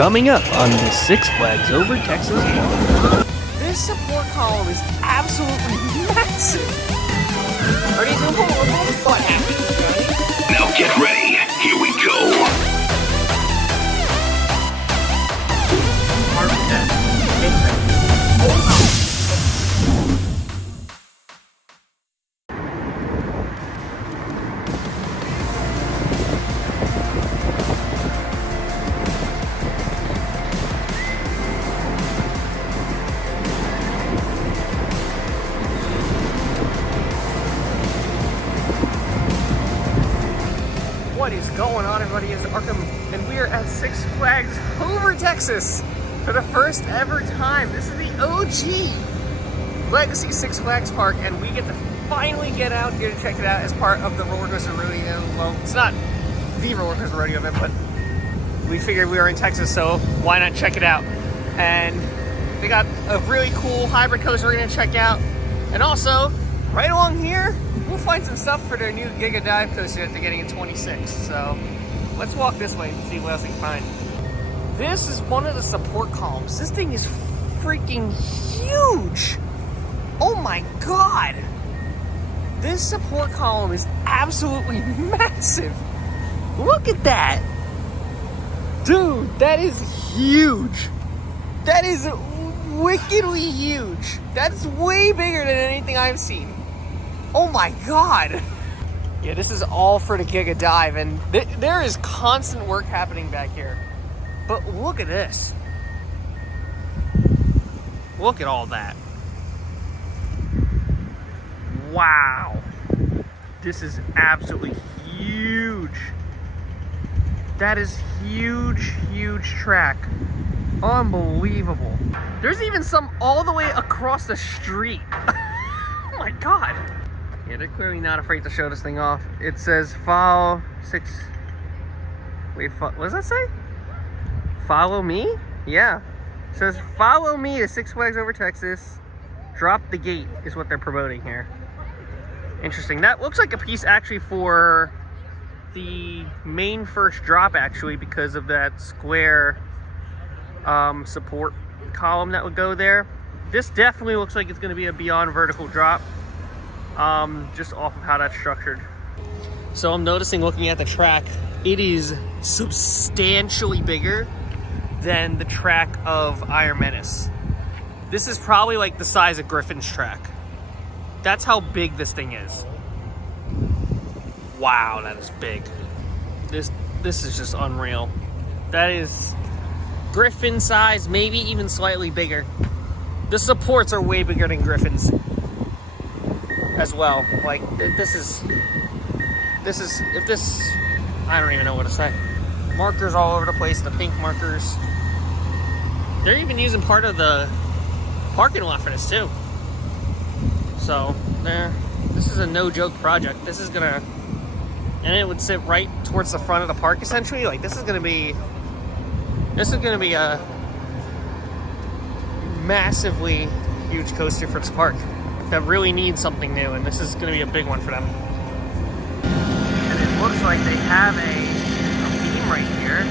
Coming up on the Six Flags Over Texas Park. This support column is absolutely massive. Are you doing what happened? Now get ready. Here we go. What is going on, everybody? It's ARCM, and we are at Six Flags Over Texas for the first ever time. This is the OG Legacy Six Flags Park, and we get to finally get out here to check it out as part of the Roller Coaster Rodeo. Well, it's not the Roller Coaster Rodeo event, but we figured we were in Texas, so why not check it out? And they got a really cool hybrid coaster we're gonna check out, and also right along here we'll find some stuff for their new Giga dive coaster that they're getting in 26. So let's walk this way and see what else we can find. This is one of the support columns. This thing is freaking huge. Oh my God. This support column is absolutely massive. Look at that. Dude, that is huge. That is wickedly huge. That's way bigger than anything I've seen. Oh my God. Yeah, this is all for the Giga dive, and there is constant work happening back here. But look at this. Look at all that. Wow. This is absolutely huge. That is huge, huge track. Unbelievable. There's even some all the way across the street. Oh my God. Yeah, they're clearly not afraid to show this thing off. It says follow six. Wait, what does that say? Follow me? Yeah. It says follow me to Six Flags Over Texas. Drop the gate is what they're promoting here. Interesting. That looks like a piece actually for the main first drop, actually, because of that square support column that would go there. This definitely looks like it's going to be a beyond vertical drop. Just off of how that's structured. So I'm noticing, looking at the track, it is substantially bigger than the track of Iron Menace. This is probably like the size of Griffin's track. That's how big this thing is. Wow, that is big. This is just unreal. That is Griffin size, maybe even slightly bigger. The supports are way bigger than Griffin's as well. Like, this is, if this, I don't even know what to say. Markers all over the place, the pink markers. They're even using part of the parking lot for this too. So, this is a no joke project. This is gonna, and it would sit right towards the front of the park essentially. Like, this is gonna be a massively huge coaster for this park that really needs something new, and this is going to be a big one for them. And it looks like they have a beam right here.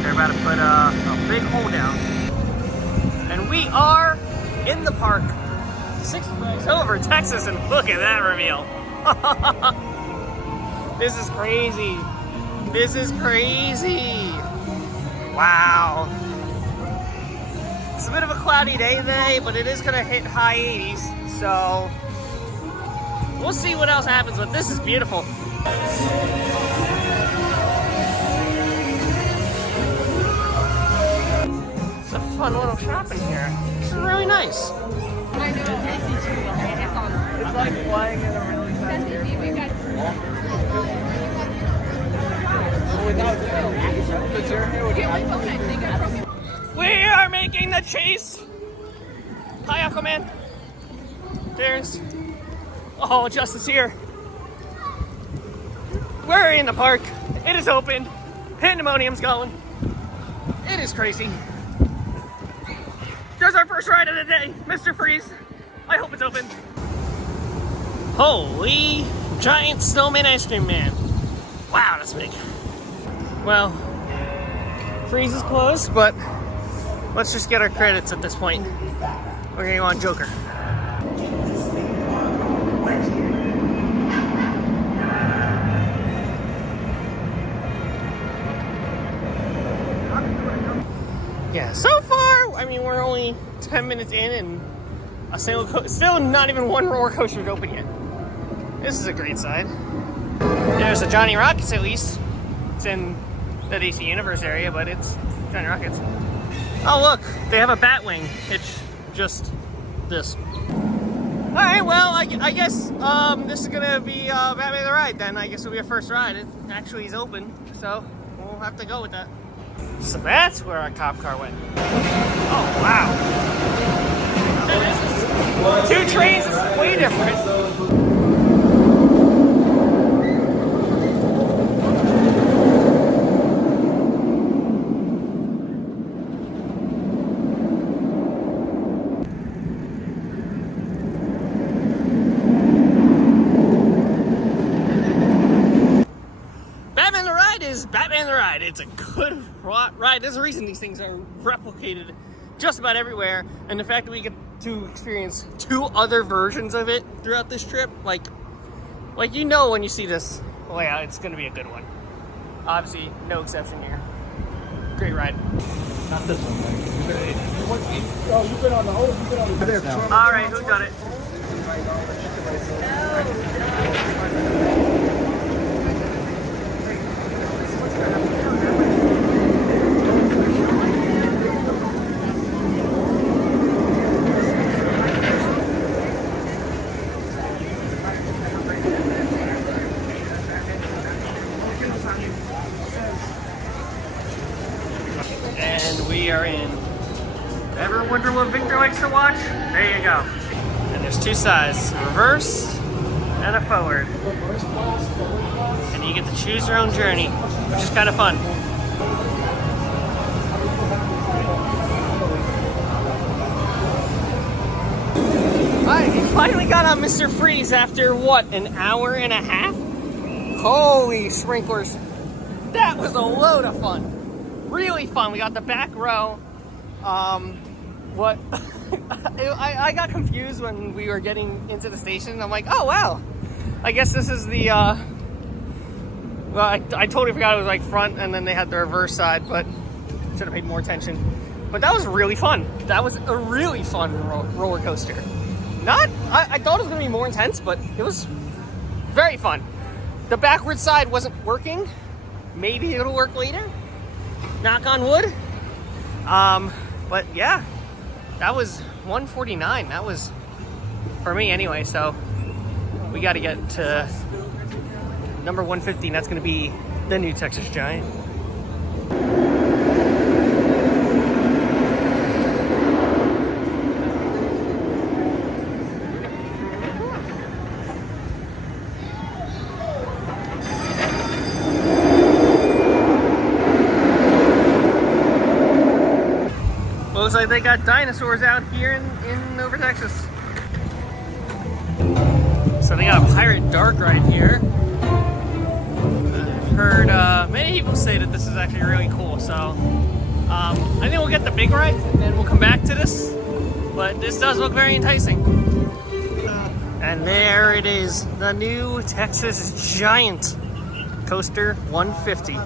They're about to put a big hole down. And we are in the park. Six Flags Over Texas, and look at that reveal. This is crazy. This is crazy. Wow. It's a bit of a cloudy day today, but it is going to hit high 80s, so we'll see what else happens, but this is beautiful. It's a fun little shop in here. It's really nice. It's like flying in a really fast airplane. We are making the chase. Hi, Aquaman. There's, oh, Justice here. We're in the park. It is open. Pandemonium's going. It is crazy. There's our first ride of the day, Mr. Freeze. I hope it's open. Holy giant snowman ice cream man. Wow, that's big. Well, Freeze is closed, but let's just get our credits at this point. We're gonna go on Joker. Yeah, so far, I mean, we're only 10 minutes in and a single still not even one roller coaster is open yet. This is a great side. There's a Johnny Rockets at least. It's in the DC Universe area, but it's Johnny Rockets. Oh look, they have a Batwing. It's just this. All right, well, I guess this is gonna be Batman the Ride then. I guess it'll be our first ride. It actually is open, so we'll have to go with that. So that's where our cop car went. Oh, wow. Two trains is way different. Batman the Ride is Batman the Ride. It's a good ride. There's a reason these things are replicated just about everywhere, and the fact that we get to experience 2 other versions of it throughout this trip, like you know when you see this layout, it's going to be a good one. Obviously, no exception here. Great ride. Not this one, man. Oh, you've been on the whole. You've been on the there. All right, who done it? And we are in. Ever wonder what Victor likes to watch? There you go. And there's 2 sides, a reverse and a forward. And you get to choose your own journey, which is kind of fun. Alright, we finally got on Mr. Freeze after what, an hour and a half? Holy sprinklers. That was a load of fun. Really fun. We got the back row. I got confused when we were getting into the station. I'm like, oh wow, I guess this is the well, I totally forgot it was like front and then they had the reverse side, but should have paid more attention. But that was really fun. That was a really fun roller coaster. I thought it was gonna be more intense, but it was very fun. The backward side wasn't working. Maybe it'll work later. Knock on wood. But yeah, that was 149. That was for me anyway. So we got to get to number 150. That's going to be the new Texas Giant. Looks like they got dinosaurs out here in over Texas. So they got a Pirate Dark right here. I've heard many people say that this is actually really cool. So I think we'll get the big ride and then we'll come back to this. But this does look very enticing. And there it is, the new Texas Giant Coaster 150.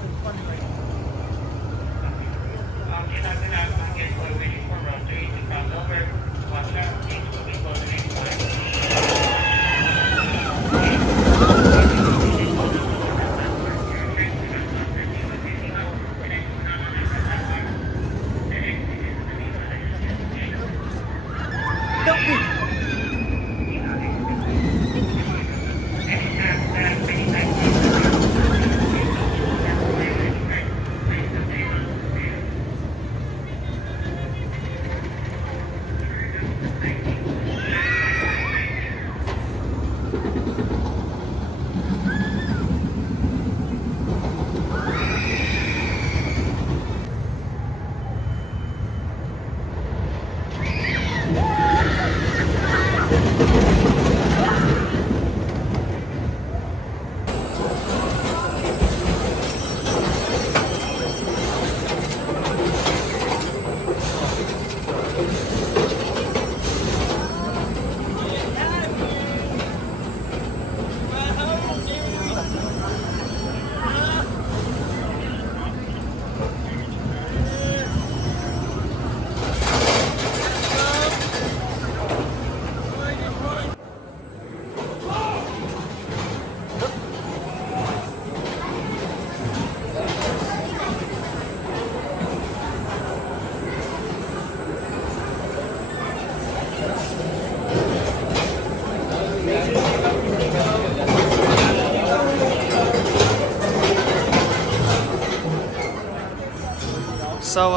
So,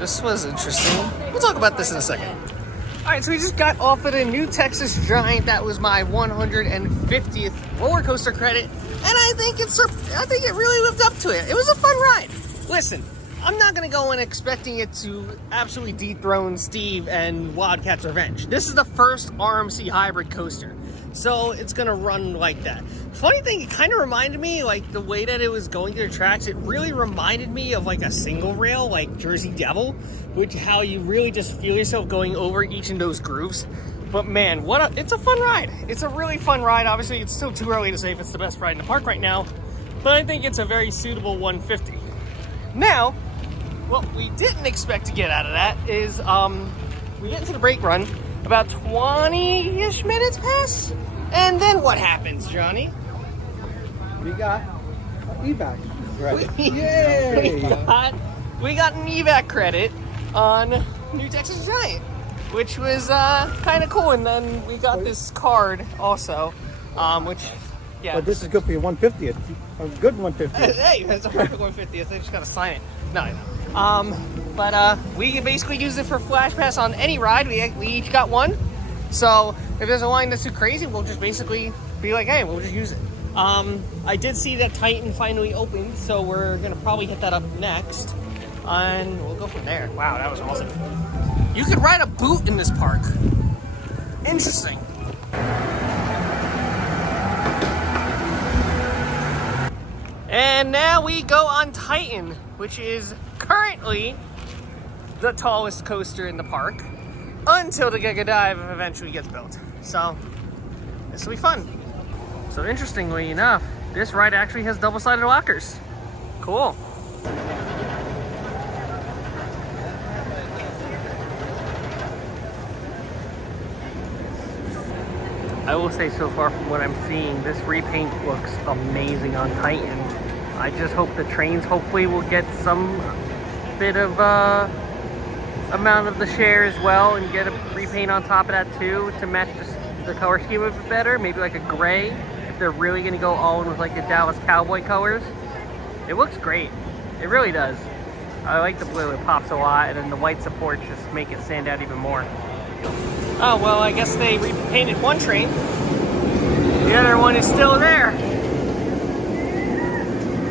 this was interesting. We'll talk about this in a second. All right, so we just got off of the new Texas Giant. That was my 150th roller coaster credit, and I think it really lived up to it. It was a fun ride. Listen, I'm not gonna go in expecting it to absolutely dethrone Steve and Wildcat's Revenge. This is the first RMC hybrid coaster, so it's gonna run like that. Funny thing, it kind of reminded me, like the way that it was going through the tracks, it really reminded me of like a single rail, like Jersey Devil, which how you really just feel yourself going over each of those grooves. But man, it's a fun ride. It's a really fun ride. Obviously, it's still too early to say if it's the best ride in the park right now, but I think it's a very suitable 150. Now, what we didn't expect to get out of that is we get into the brake run, about 20-ish minutes pass, and then what happens, Johnny? We got evac. Right. Yay! We got an evac credit on New Texas Giant, which was kind of cool. And then we got this card also, which, yeah. But this is good for your 150th. A good 150th. Hey, it's a perfect 150th. They just gotta sign it. No, I know. But we can basically use it for Flash Pass on any ride. We each got one. So if there's a line that's too crazy, we'll just basically be like, hey, we'll just use it. I did see that Titan finally opened, so we're gonna probably hit that up next, and we'll go from there. Wow, that was awesome. You could ride a boot in this park. Interesting. And now we go on Titan, which is currently the tallest coaster in the park until the Giga Dive eventually gets built. So this will be fun. So interestingly enough, this ride actually has double-sided lockers. Cool. I will say so far from what I'm seeing, this repaint looks amazing on Titan. I just hope the trains hopefully will get some bit of amount of the share as well and get a repaint on top of that too to match the color scheme a bit better. Maybe like a gray if they're really going to go all in with like the Dallas Cowboy colors. It looks great. It really does. I like the blue. It pops a lot, and then the white supports just make it stand out even more. Oh, well, I guess they repainted one train. The other one is still there.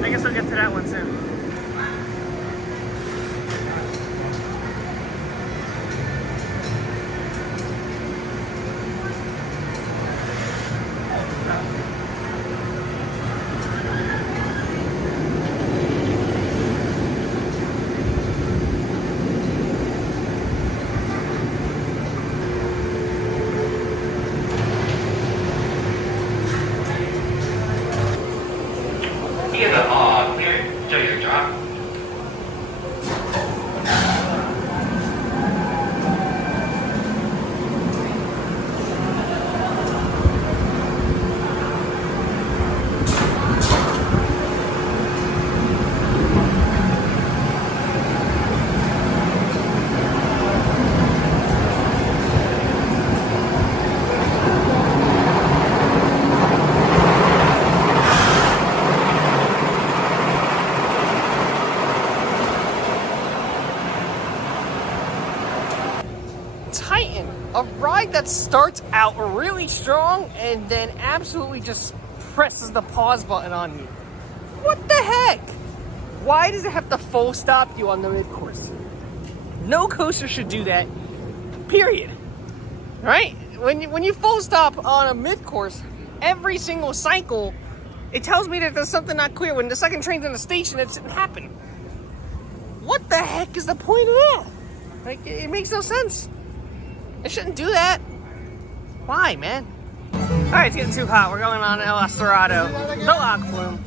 I guess I'll get to that one soon. Titan, a ride that starts out really strong and then absolutely just presses the pause button on you. What the heck? Why does it have to full stop you on the mid-course? No coaster should do that, period. Right? When you full stop on a mid-course, every single cycle, it tells me that there's something not clear. When the second train's in the station, it didn't happen. What the heck is the point of that? Like, it makes no sense. It shouldn't do that. Why, man? All right, it's getting too hot. We're going on El Dorado, the log flume.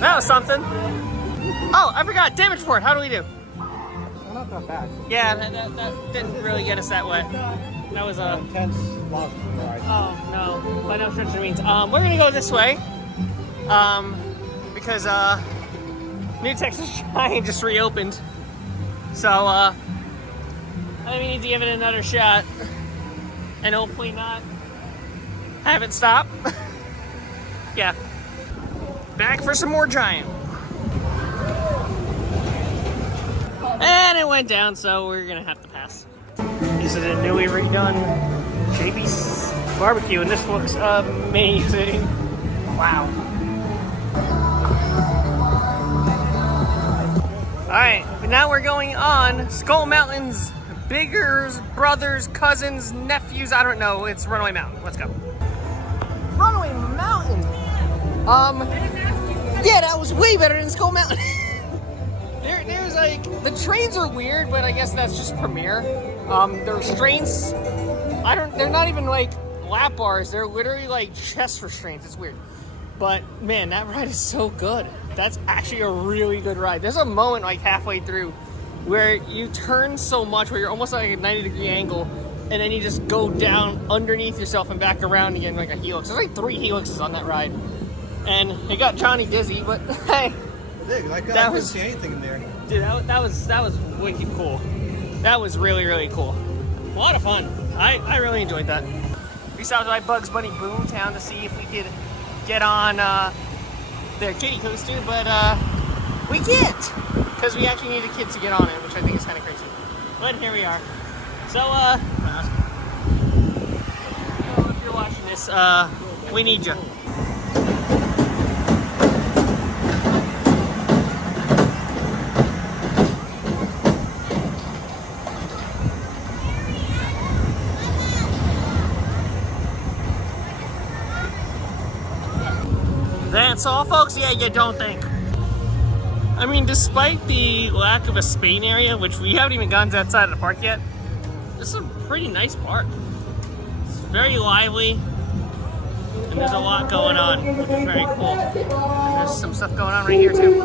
That was something. Oh, I forgot. Damage report. How do we do? Well, not that bad. Yeah, that didn't really get us that wet. That was a intense log ride. Oh no, by no stretch of the means. We're gonna go this way, because New Texas Giant just reopened. So, I think we need to give it another shot. And hopefully not have it stop. Yeah. Back for some more Giant. And it went down, so we're gonna have to pass. This is a newly redone JB's barbecue, and this looks amazing. Wow. Alright, but now we're going on Skull Mountain's biggers, brothers, cousins, nephews, I don't know. It's Runaway Mountain. Let's go. Runaway Mountain! Yeah, that was way better than Skull Mountain. There's like, the trains are weird, but I guess that's just Premier. The restraints, they're not even like lap bars, they're literally like chest restraints. It's weird. But man, that ride is so good. That's actually a really good ride. There's a moment like halfway through where you turn so much where you're almost like a 90-degree angle, and then you just go down underneath yourself and back around again like a helix. There's like 3 helixes on that ride. And it got Johnny dizzy, but hey. I couldn't see anything in there. Dude, that was wicked cool. That was really, really cool. A lot of fun. I really enjoyed that. We stopped by Bugs Bunny Boomtown to see if we could get on their kiddie coaster, but we can't, because we actually need a kid to get on it, which I think is kind of crazy. But here we are. So, if you're watching this, we need you. That's all, folks? Yeah, you don't think. I mean, despite the lack of a Spain area, which we haven't even gone to that side of the park yet, this is a pretty nice park. It's very lively, and there's a lot going on, which is very cool. And there's some stuff going on right here, too.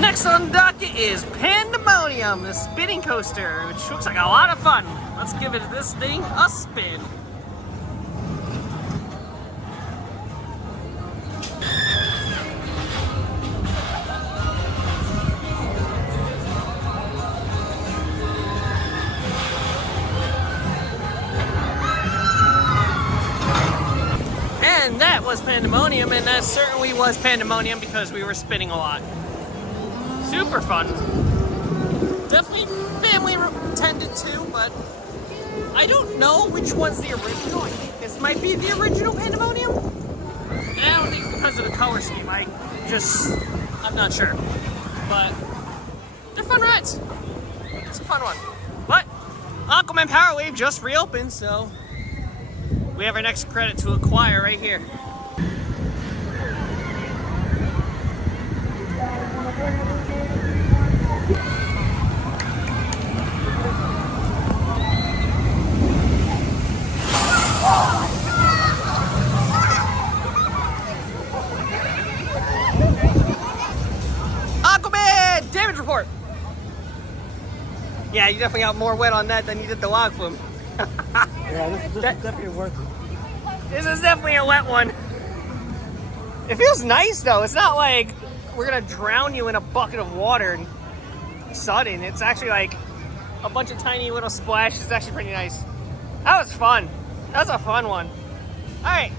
Next on the docket is Pandemonium, the spinning coaster, which looks like a lot of fun. Let's give this thing a spin. And that was Pandemonium, and that certainly was Pandemonium because we were spinning a lot. Super fun. Definitely family tended too, but I don't know which one's the original. I think this might be the original Pandemonium. And I don't think because of the color scheme. I'm not sure. But they're fun rides. It's a fun one. But Aquaman Power Wave just reopened, so we have our next credit to acquire right here. Aquaman! Damage report! Yeah, you definitely got more wet on that than you did the log flume. Yeah, this is definitely worth it. This is definitely a wet one. It feels nice though. It's not like we're gonna drown you in a bucket of water and sudden. It's actually like a bunch of tiny little splashes. It's actually pretty nice. That was fun. That was a fun one. All right,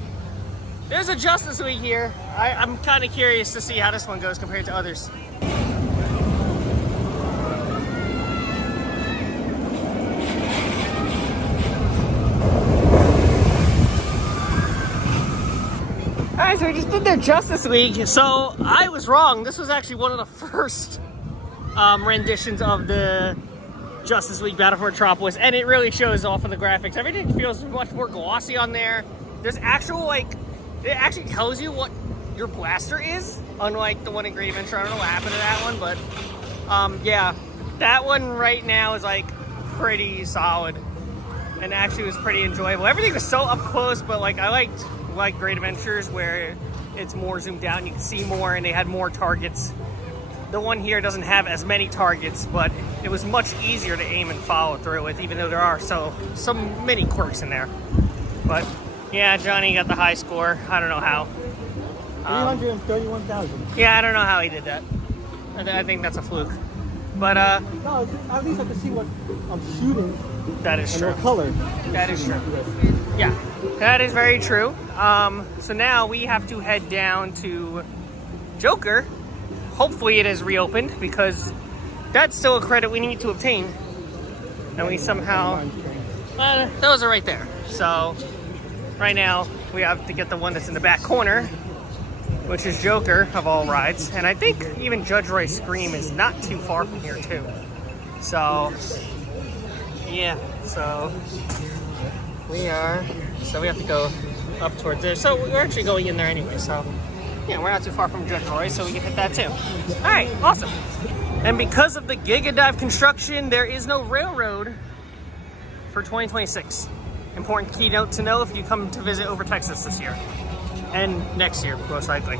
there's a Justice League here. I'm kind of curious to see how this one goes compared to others. Alright, so we just did their Justice League. So I was wrong. This was actually one of the first renditions of the Justice League Battle for Metropolis, and it really shows off in the graphics. Everything feels much more glossy on there. There's actual, like, it actually tells you what your blaster is, unlike the one in Great Adventure. I don't know what happened to that one, but yeah, that one right now is like pretty solid. and actually was pretty enjoyable. Everything was so up close, but like I liked Great Adventures where it's more zoomed out and you can see more, and they had more targets. The one here doesn't have as many targets, but it was much easier to aim and follow through with, even though there are some mini quirks in there. But yeah, Johnny got the high score. I don't know how. 331,000. Yeah, I don't know how he did that. I think that's a fluke. But No, at least I can see what I'm shooting. that is And true. what color. That is true. Yeah, that is very true. So now we have to head down to Joker. Hopefully it is reopened, because that's still a credit we need to obtain. And we somehow... those are right there. So right now we have to get the one that's in the back corner, which is Joker of all rides. And I think even Judge Roy's Scream is not too far from here too. So yeah, so we have to go up towards there. So we're actually going in there anyway, so yeah, we're not too far from Judge Roy, so we can hit that too. All right, awesome. And because of the Giga Dive construction, there is no railroad for 2026. Important keynote to know if you come to visit over Texas this year. And next year, most likely.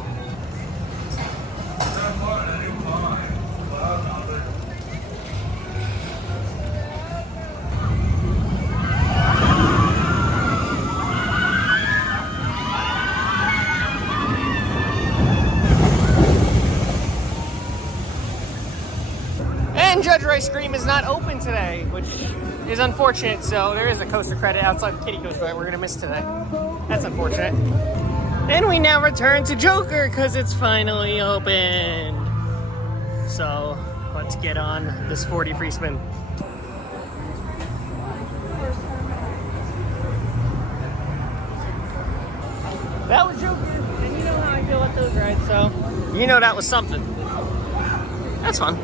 And Judge Roy's Scream is not open today, which is unfortunate. So there is a coaster credit outside the kiddie coaster that we're gonna miss today. That's unfortunate. And we now return to Joker because it's finally open. So let's get on this 40 free spin. That was Joker, and you know how I feel about those rides, so you know that was something. That's fun.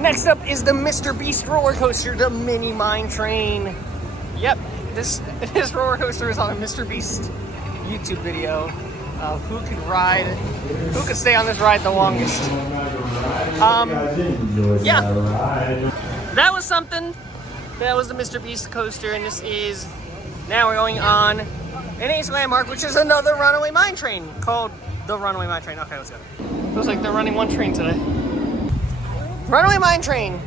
Next up is the Mr. Beast roller coaster, the mini mine train. Yep, this roller coaster is on a Mr. Beast YouTube video of who could stay on this ride the longest. Yeah, that was something. That was the Mr. Beast coaster, and now we're going on an Ace Landmark, which is another Runaway Mine train called the Runaway Mine Train. Okay, let's go. Looks like they're running one train today. Runaway Mine Train.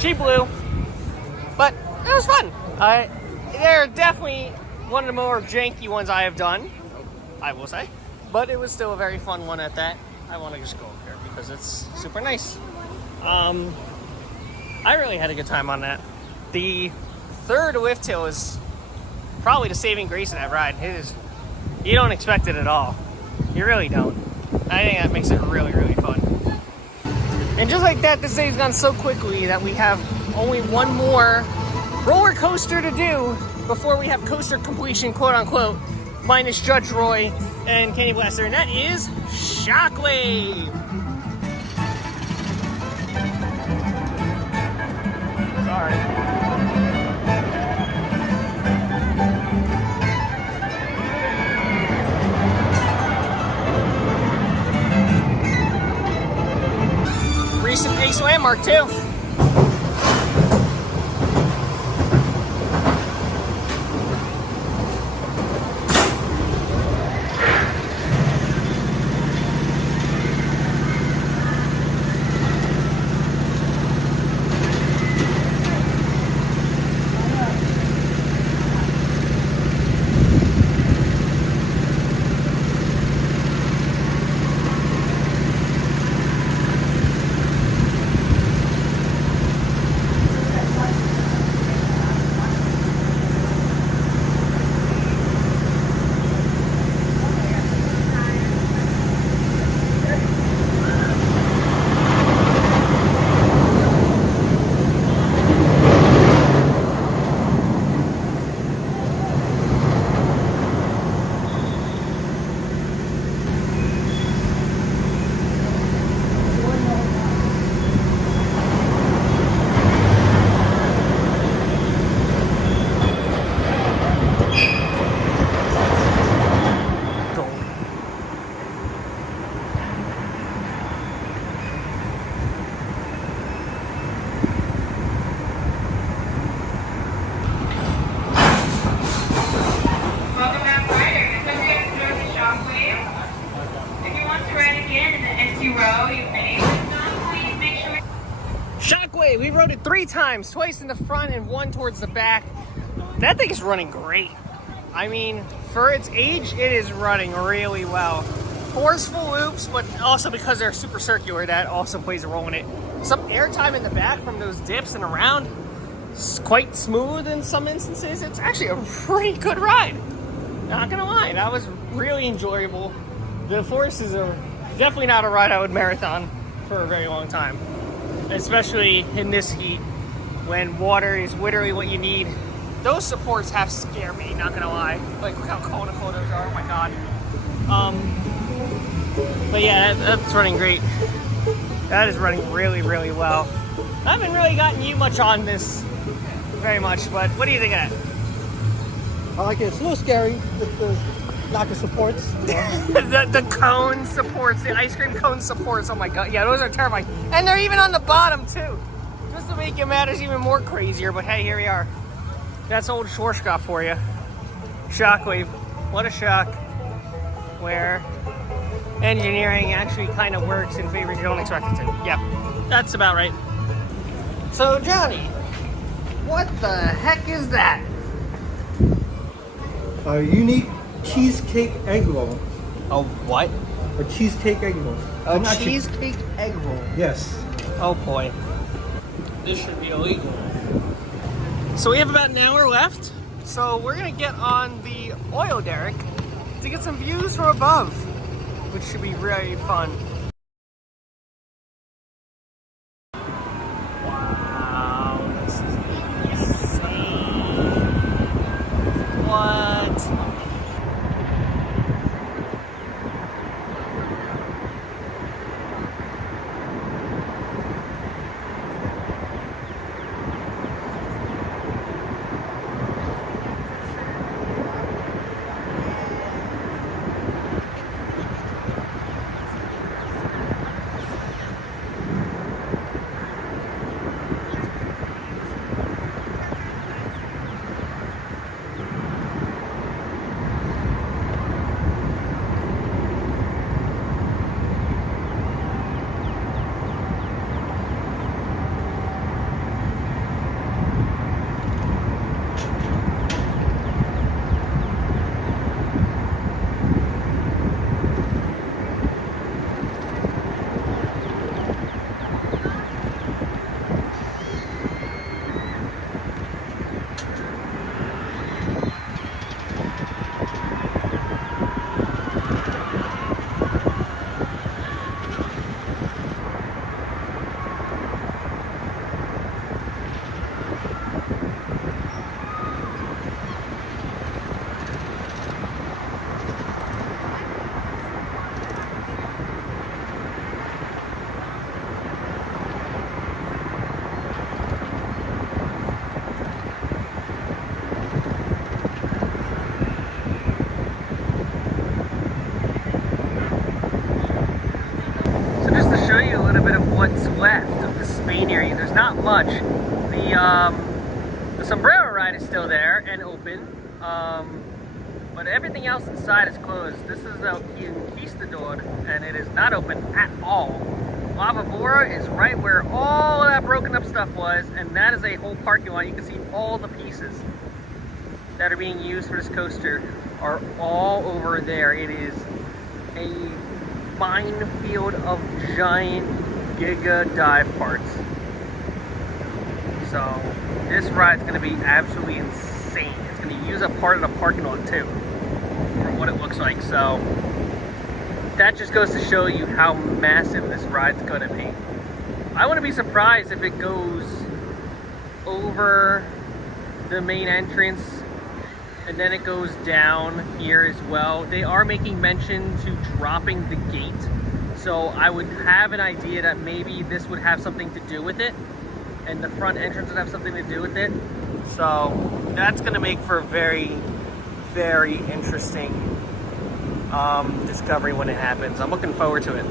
She blew, but it was fun. They're definitely one of the more janky ones I have done, I will say, but it was still a very fun one at that. I want to just go over here because it's super nice. I really had a good time on that. The third lift hill is probably the saving grace of that ride. It is, you don't expect it at all. You really don't. I think that makes it really, really fun. And just like that, this day's gone so quickly that we have only one more roller coaster to do before we have coaster completion, quote unquote, minus Judge Roy and Candy Blaster, and that is Shockwave. Sorry. Recent Ace Landmark too. 3 times, twice in the front and 1 towards the back. That thing is running great. I mean, for its age, it is running really well. Forceful loops, but also because they're super circular, that also plays a role in it. Some airtime in the back from those dips and around. It's quite smooth in some instances. It's actually a pretty good ride. Not gonna lie, that was really enjoyable. The forces are definitely not a ride I would marathon for a very long time, especially in this heat when water is literally what you need. Those supports have scared me, not gonna lie. Like, look how cold those are, oh my god. But yeah, that's running great. That is running really, really well. I haven't really gotten you much on this very much, but what do you think of that? I like it. It's a little scary with the lack of supports. the cone supports, the ice cream cone supports, oh my god. Yeah, those are terrifying. And they're even on the bottom too. Just to make it matters even more crazier, but hey, here we are. That's old Schwarzkopf for you. Shockwave. What a shock. Where engineering actually kind of works in favor you don't expect it to. Yeah, that's about right. So, Johnny, what the heck is that? A unique cheesecake egg roll. A what? A cheesecake egg roll. A cheesecake egg roll. Yes. Oh boy. This should be illegal. So we have about an hour left. So we're gonna get on the oil derrick to get some views from above, which should be really fun. Wow, this is insane. What? What's left of the Spain area. There's not much. The sombrero ride is still there and open, but everything else inside is closed. This is the Conquistador, and it is not open at all. Lava Bora is right where all of that broken up stuff was, and that is a whole parking lot. You can see all the pieces that are being used for this coaster are all over there. It is a minefield of giant giga dive parts. So this ride's gonna be absolutely insane. It's gonna use up part of the parking lot too, from what it looks like. So that just goes to show you how massive this ride's gonna be. I wouldn't be surprised if it goes over the main entrance and then it goes down here as well. They are making mention to dropping the gate. So I would have an idea that maybe this would have something to do with it, and the front entrance would have something to do with it. So that's gonna make for a very, very interesting discovery when it happens. I'm looking forward to it.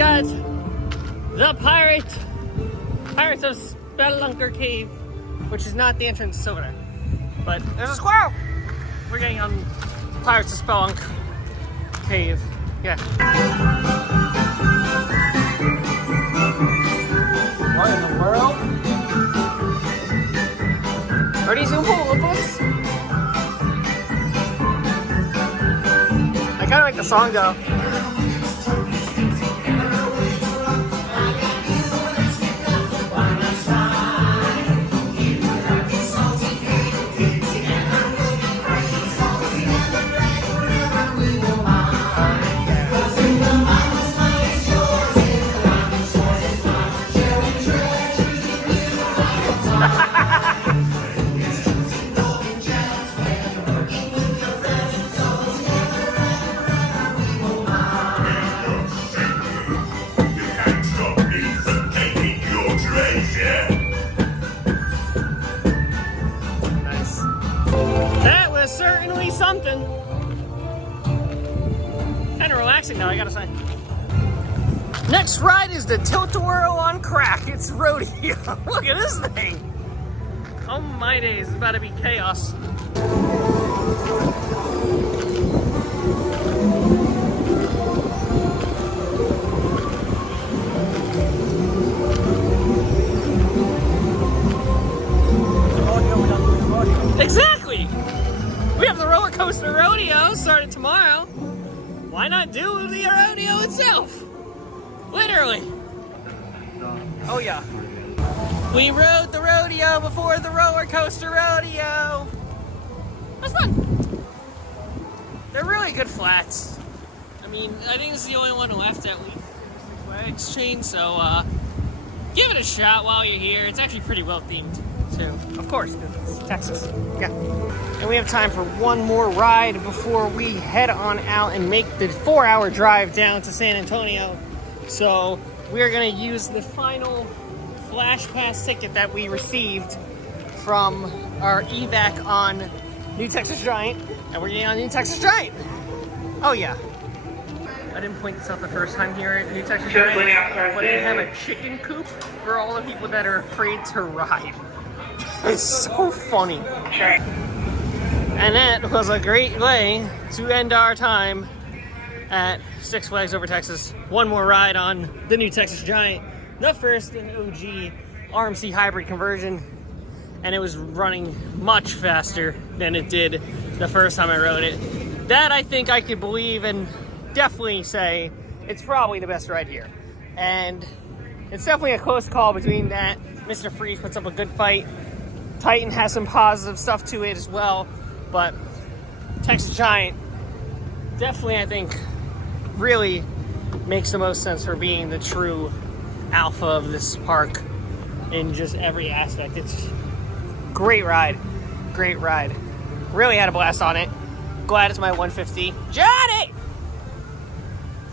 got the Pirates of Speelunker Cave, which is not the entrance over there. But there's a squirrel! We're getting on Pirates of Spelunk Cave. Yeah. What in the world? Are these Oompa-Loompas? I kinda like the song though. Certainly something. Kind of relaxing now, I gotta say. Next ride is the Tilt-A-Whirl on crack. It's rodeo. Look at this thing. Oh my days, it's about to be chaos. Exactly. We have the Roller Coaster Rodeo starting tomorrow. Why not do the rodeo itself? Literally. Oh yeah. We rode the rodeo before the Roller Coaster Rodeo. That's fun. They're really good flats. I mean, I think this is the only one left at Six Flags chain, so give it a shot while you're here. It's actually pretty well themed too. Of course, because it's Texas. Yeah. And we have time for one more ride before we head on out and make the 4-hour drive down to San Antonio. So we're gonna use the final Flash Pass ticket that we received from our evac on New Texas Giant, and we're getting on New Texas Giant. Oh yeah. I didn't point this out the first time here at New Texas Giant, but they have a chicken coop for all the people that are afraid to ride. It's so funny. And that was a great way to end our time at Six Flags Over Texas. One more ride on the New Texas Giant, the first and OG RMC hybrid conversion, and it was running much faster than it did the first time I rode it. That I think I could believe and definitely say it's probably the best ride here. And it's definitely a close call between that. Mr. Freeze puts up a good fight. Titan has some positive stuff to it as well, but Texas Giant definitely, I think, really makes the most sense for being the true alpha of this park in just every aspect. It's great ride, great ride. Really had a blast on it. Glad it's my 150. Johnny!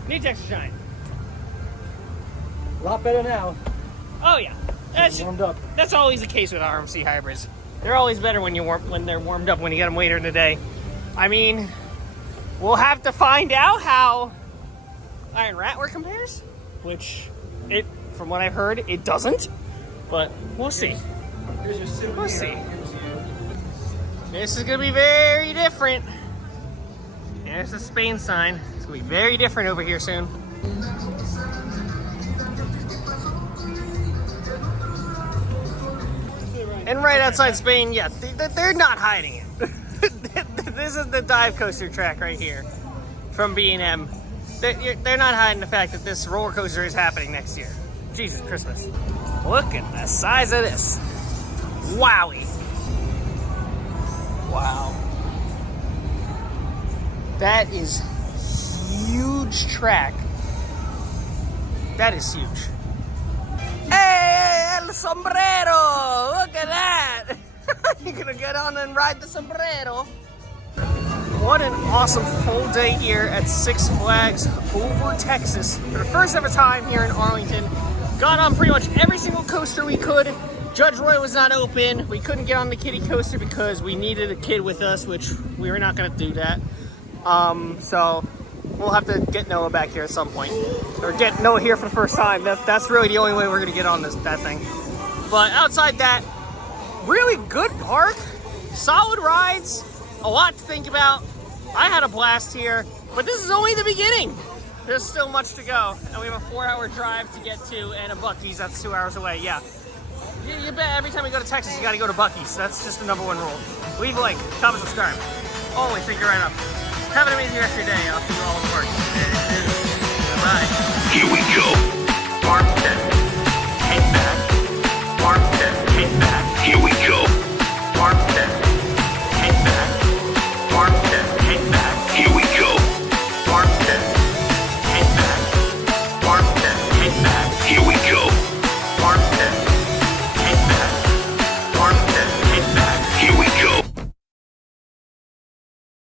New Texas Giant. A lot better now. Oh yeah. Warmed up. That's always the case with RMC hybrids. They're always better when they're warmed up, when you get them later in the day. I mean, we'll have to find out how Iron Rattler compares, which from what I've heard, it doesn't. But we'll see. We'll see. This is gonna be very different. There's the Spain sign. It's gonna be very different over here soon. And right outside Spain, yeah, they're not hiding it. This is the dive coaster track right here from B&M. They're not hiding the fact that this roller coaster is happening next year. Jesus Christmas. Look at the size of this. Wowie. Wow. That is huge track. That is huge. Hey, el sombrero! Look at that! You're gonna get on and ride the sombrero. What an awesome full day here at Six Flags Over Texas. For the first ever time here in Arlington. Got on pretty much every single coaster we could. Judge Roy was not open. We couldn't get on the kiddie coaster because we needed a kid with us, which we were not gonna do that. So We'll have to get Noah back here at some point. Or get Noah here for the first time. That's really the only way we're gonna get on that thing. But outside that, really good park, solid rides, a lot to think about. I had a blast here, but this is only the beginning. There's still much to go, and we have a 4-hour drive to get to, and a Buc-ee's that's 2 hours away. Yeah, you bet every time you go to Texas, you got to go to Buc-ee's. That's just the #1 rule. Leave a like, comment, subscribe. Always think you're right up. Have an amazing rest of your day. I'll see you all in the park. Bye. Here we go. Park 10.